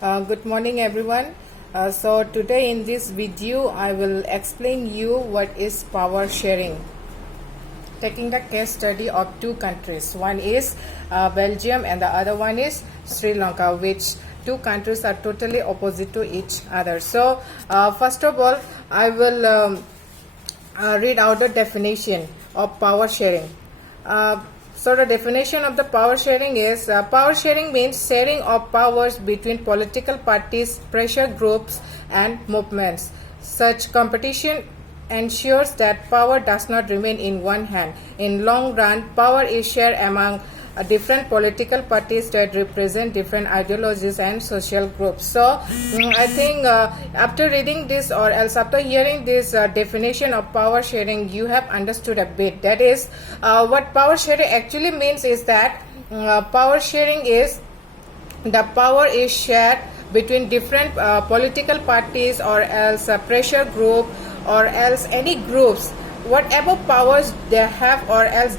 Good morning everyone. So today in this video I will explain you what is power sharing. Taking the case study of two countries. One is Belgium and the other one is Sri Lanka, which two countries are totally opposite to each other. So first of all I will read out the definition of power sharing. So the definition of the power sharing is power sharing means sharing of powers between political parties, pressure groups and movements. Such competition ensures that power does not remain in one hand. In long run, power is shared among different political parties that represent different ideologies and social groups. So I think after reading this or else after hearing this definition of power sharing, you have understood a bit. That is what power sharing actually means is that power sharing is the power is shared between different political parties or else a pressure group or else any groups. Whatever powers they have or else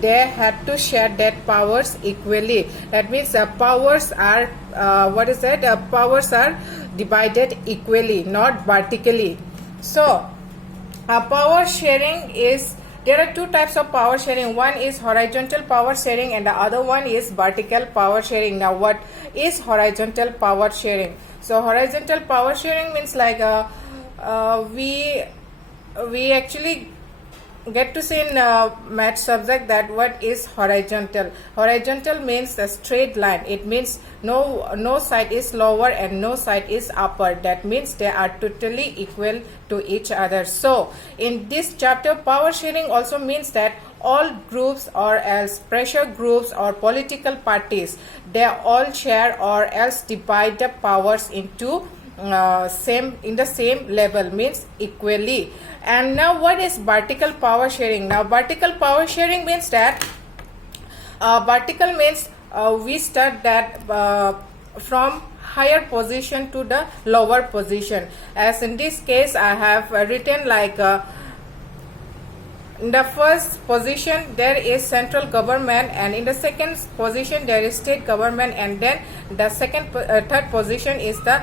they have to share that powers equally. That means powers are powers are divided equally, not vertically. So power sharing is, there are two types of power sharing. One is horizontal power sharing and the other one is vertical power sharing. Now what is horizontal power sharing? So horizontal power sharing means like we actually get to see in math subject that what is horizontal. Horizontal means a straight line. It means no side is lower and no side is upper. That means they are totally equal to each other. So in this chapter, power sharing also means that all groups or else pressure groups or political parties, they all share or else divide the powers into in the same level, means equally. And now what is vertical power sharing? Now vertical power sharing means that vertical means we start that from higher position to the lower position. As in this case I have written like in the first position there is central government, and in the second position there is state government, and then the third position is the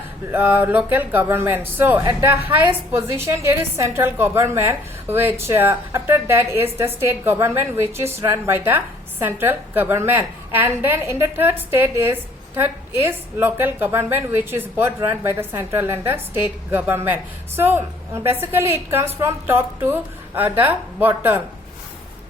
local government. So at the highest position there is central government, which after that is the state government, which is run by the central government, and then in the third is local government, which is both run by the central and the state government. So basically it comes from top to the bottom.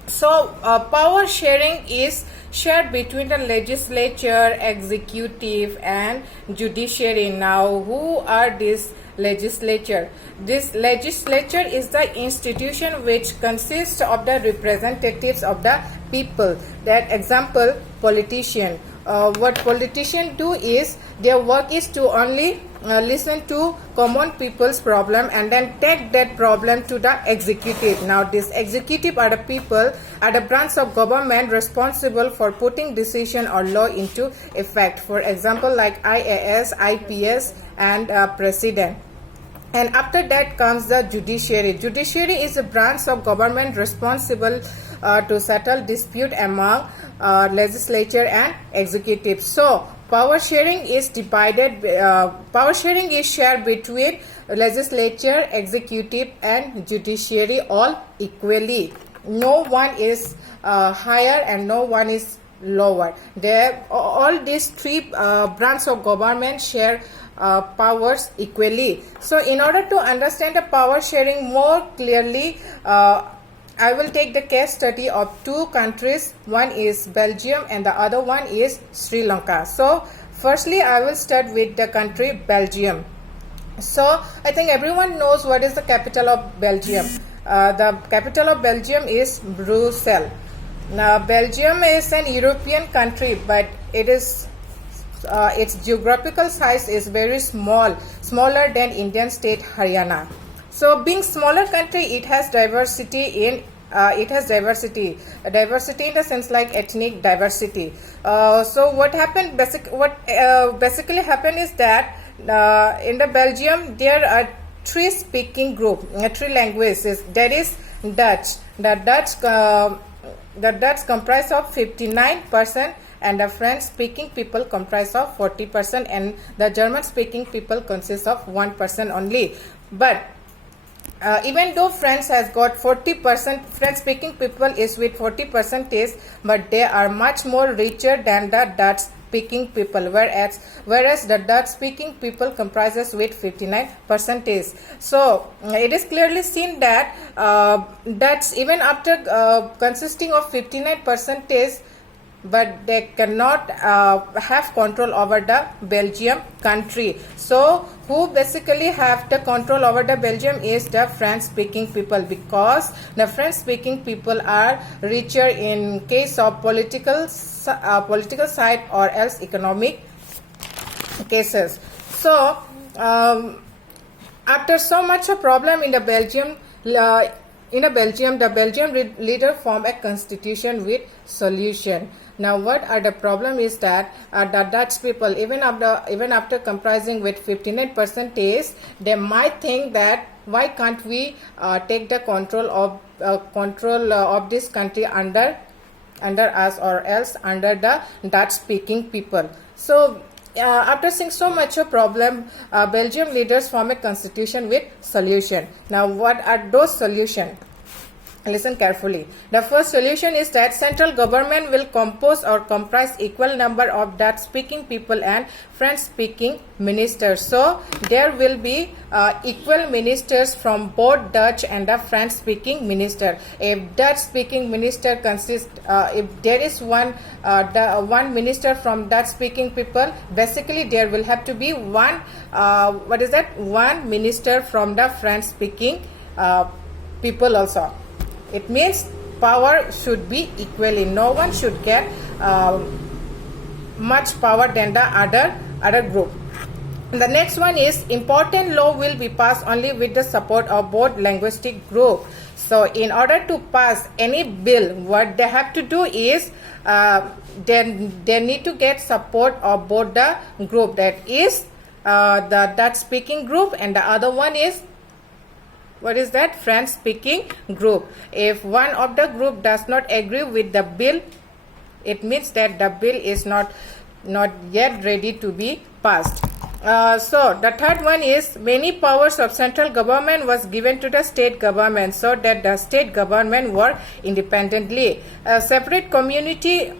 So power sharing is shared between the legislature, executive and judiciary. Now who are these legislature? This legislature is the institution which consists of the representatives of the people. That example, politician. What politicians do is their work is to only listen to common people's problem and then take that problem to the executive. Now this executive are the people, are the branch of government responsible for putting decision or law into effect. For example, like IAS, IPS and president. And after that comes the judiciary. Judiciary is a branch of government responsible to settle dispute among legislature and executive. So power sharing is divided. Power sharing is shared between legislature, executive, and judiciary all equally. No one is higher and no one is lower. All these three branches of government share powers equally. So in order to understand the power sharing more clearly, I will take the case study of two countries. One is Belgium and the other one is Sri Lanka. So firstly I will start with the country Belgium. So I think everyone knows what is the capital of Belgium. The capital of Belgium is Brussels. Now Belgium is an European country, but it is its geographical size is very small, smaller than Indian state Haryana. So being smaller country, it has diversity in diversity in the sense like ethnic diversity. So what happened basically happened is that in the Belgium there are three speaking group, three languages. There is Dutch. The Dutch comprise of 59%, and the French speaking people comprise of 40%, and the German speaking people consist of 1% only. But even though France has got 40%, French speaking people is with 40%, but they are much more richer than the Dutch speaking people, whereas the Dutch speaking people comprises with 59%. So it is clearly seen that Dutch, even after consisting of 59%, but they cannot have control over the Belgium country. So who basically have the control over the Belgium is the French speaking people, because the French speaking people are richer in case of political side or else economic cases. So after so much a problem in the Belgium, the Belgium leader formed a constitution with solution. Now, what are the problem is that the Dutch people, even after comprising with 59%, they might think that why can't we take the control of this country under us, or else under the Dutch speaking people. So after seeing so much a problem, Belgium leaders form a constitution with solution. Now, what are those solutions? Listen carefully. The first solution is that central government will compose or comprise equal number of Dutch speaking people and French speaking ministers. So there will be equal ministers from both Dutch and the French speaking minister. If Dutch speaking minister consists, if there is one minister from Dutch speaking people, basically there will have to be one minister from the French speaking people also. It means power should be equally. No one should get much power than the other group. The next one is important law will be passed only with the support of both linguistic group. So in order to pass any bill, what they have to do is they need to get support of both the group, that is the Dutch speaking group, and the other one is French speaking group. If one of the group does not agree with the bill, it means that the bill is not yet ready to be passed. So the third one is many powers of central government was given to the state government, so that the state government work independently. A separate community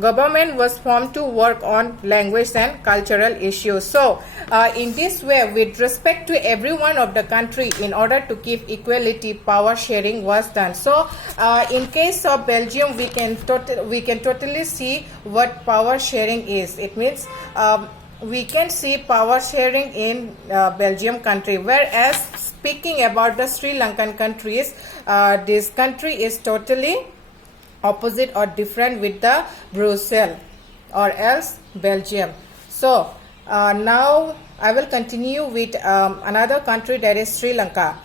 government was formed to work on language and cultural issues. So in this way, with respect to every one of the country, in order to keep equality, power sharing was done. So in case of Belgium, we can totally see what power sharing is. It means we can see power sharing in Belgium country, whereas speaking about the Sri Lankan countries, this country is totally opposite or different with the Brussels or else Belgium. So now I will continue with another country, that is Sri Lanka.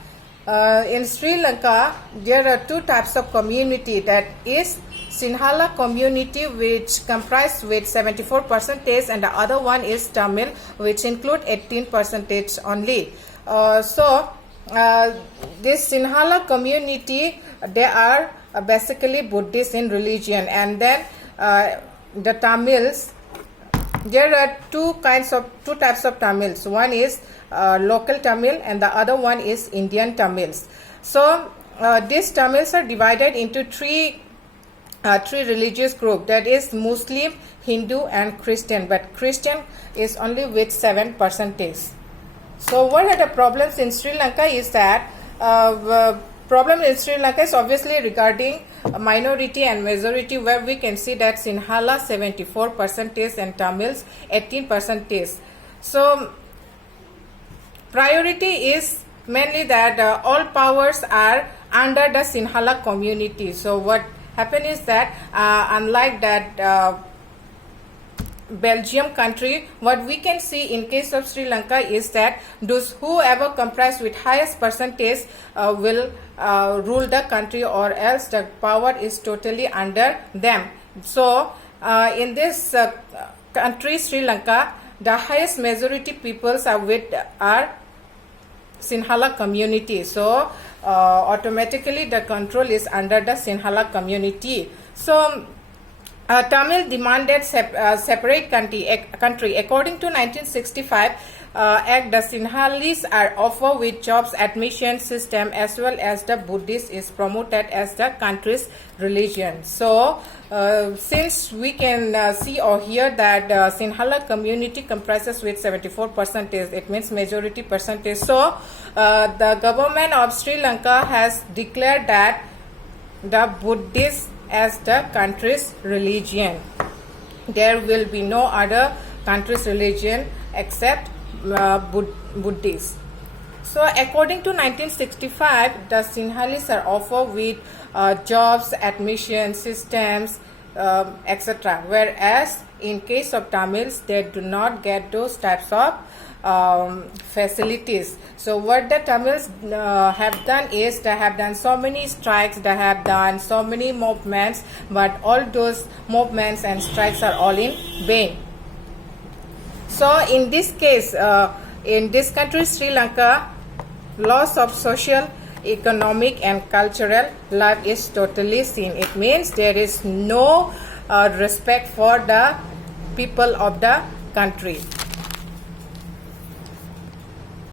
In Sri Lanka, there are two types of community, that is Sinhala community, which comprise with 74%, and the other one is Tamil, which include 18% only. This Sinhala community, they are basically Buddhist in religion, and then the Tamils, there are two types of Tamils. One is local Tamil, and the other one is Indian Tamils. So these Tamils are divided into three religious groups, that is Muslim, Hindu, and Christian. But Christian is only with 7%. So what are the problems in Sri Lanka is that problem in Sri Lanka is obviously regarding minority and majority, where we can see that Sinhala 74% and Tamils 18%. So priority is mainly that all powers are under the Sinhala community. So what happened is that unlike that Belgium country, what we can see in case of Sri Lanka is that those whoever comprise with highest percentage will rule the country, or else the power is totally under them. So in this country Sri Lanka, the highest majority peoples are Sinhala community. So automatically the control is under the Sinhala community. So Tamil demanded separate country. According to 1965 Act, the Sinhalese are offered with jobs admission system as well as the Buddhist is promoted as the country's religion. So, since we can see or hear that Sinhala community comprises with 74%, it means majority percentage. So, the government of Sri Lanka has declared that the Buddhist as the country's religion. There will be no other country's religion except Buddhist. So according to 1965, the Sinhalese are offered with jobs, admission systems, etc. Whereas in case of Tamils, they do not get those types of facilities. So what the Tamils have done is they have done so many strikes, they have done so many movements, but all those movements and strikes are all in vain. So in this case, in this country Sri Lanka, loss of social, economic and cultural life is totally seen. It means there is no respect for the people of the country.